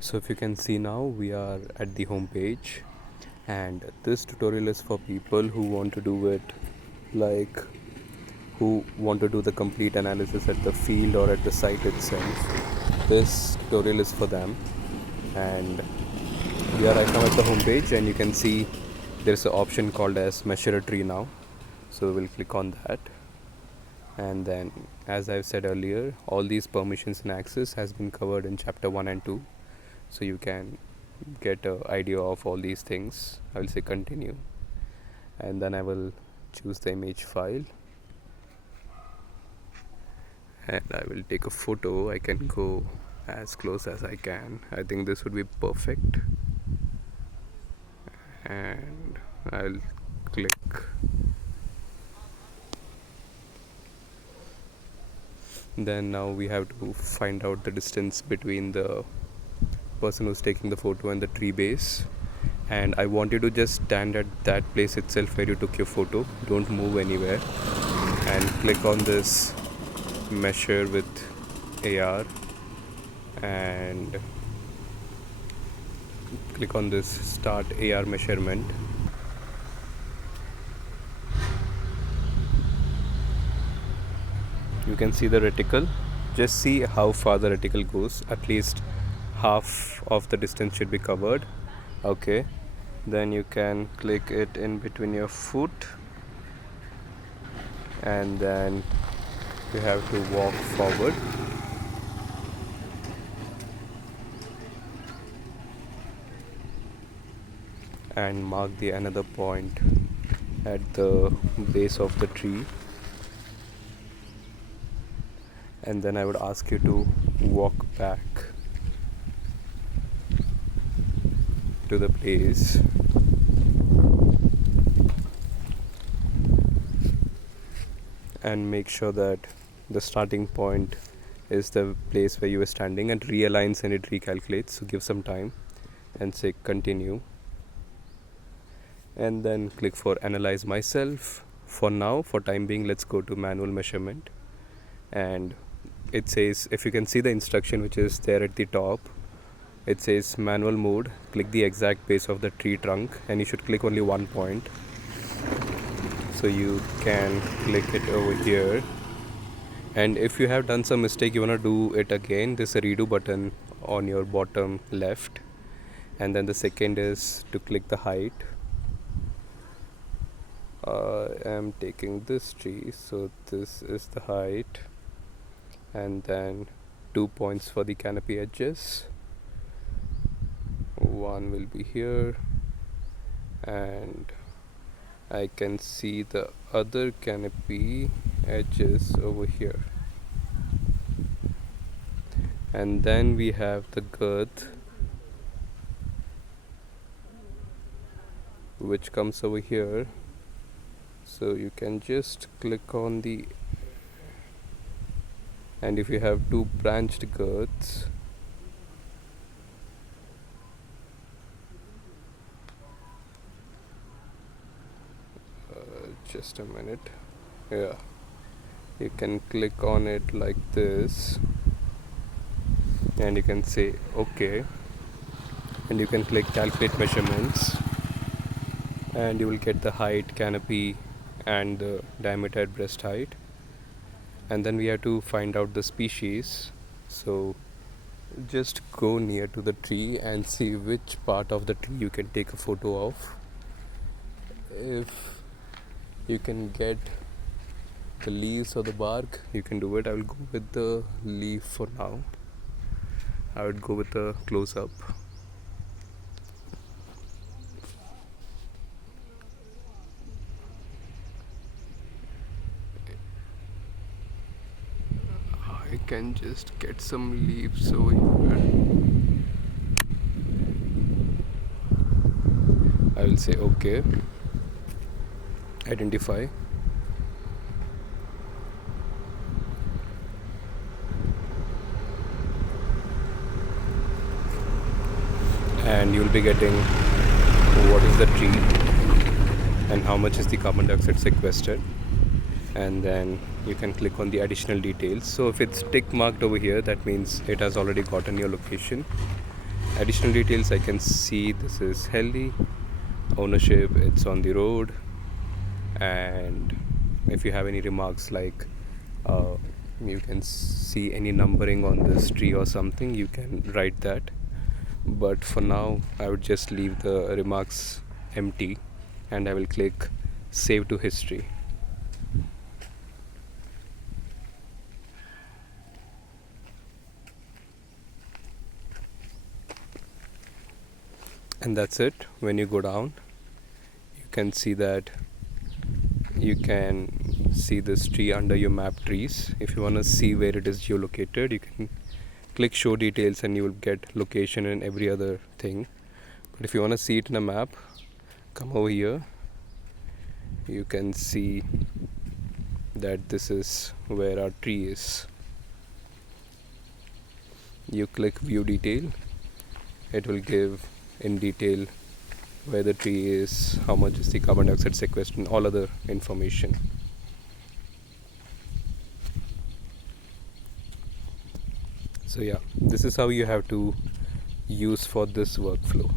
So if you can see now, we are at the home page, and this tutorial is for people who want to do it, like who want to do the complete analysis at the field or at the site itself. This tutorial is for them. And we are right now at the home page, and you can see there's an option called as measure a tree now. So we'll click on that, and then, as I've said earlier, all these permissions and access has been covered in chapter 1 and 2, so you can get an idea of all these things. I will say continue, and then I will choose the image file, and I will take a photo. I can go as close as I can. I think this would be perfect, and I'll click. Then now we have to find out the distance between the person who's taking the photo and the tree base, and I want you to just stand at that place itself where you took your photo. Don't move anywhere, and click on this measure with AR, and click on this start AR measurement. You can see the reticle. Just see how far the reticle goes. At least half of the distance should be covered. Okay, then you can click it in between your foot, and then you have to walk forward, and mark the another point at the base of the tree, and then I would ask you to walk back to the place, and make sure that the starting point is the place where you were standing, and realigns and it recalculates. So give some time and say continue, and then click for analyze myself. For now, for time being, let's go to manual measurement, and it says, if you can see the instruction which is there at the top, it says manual mode. Click the exact base of the tree trunk, and you should click only one point. So you can click it over here, and if you have done some mistake, you want to do it again, there's a redo button on your bottom left, and then the second is to click the height. I am taking this tree, so this is the height, and then 2 points for the canopy edges. One will be here, and I can see the other canopy edges over here, and then we have the girth, which comes over here. So you can just click on the, and if you have two branched girths, just a minute, yeah, you can click on it like this, and you can say okay, and you can click calculate measurements, and you will get the height, canopy, and the diameter at breast height. And then we have to find out the species. So just go near to the tree and see which part of the tree you can take a photo of. If you can get the leaves or the bark, you can do it. I will go with the leaf for now. I would go with the close-up. I can just get some leaves over here. I will say okay, identify, and you will be getting what is the tree and how much is the carbon dioxide sequestered, and then you can click on the additional details. So if it's tick marked over here, that means it has already gotten your location, Additional details I can see, this is healthy, ownership, it's on the road. And if you have any remarks like you can see any numbering on this tree or something, you can write that. But for now I would just leave the remarks empty, and I will click save to history. And that's it. When you go down, you can see that you can see this tree under your map trees. If you want to see where it is geolocated, you can click show details and you will get location and every other thing. But if you want to see it in a map, come over here. You can see that this is where our tree is. You click view detail, it will give in detail where the tree is, how much is the carbon dioxide sequestration, all other information. So yeah, this is how you have to use for this workflow.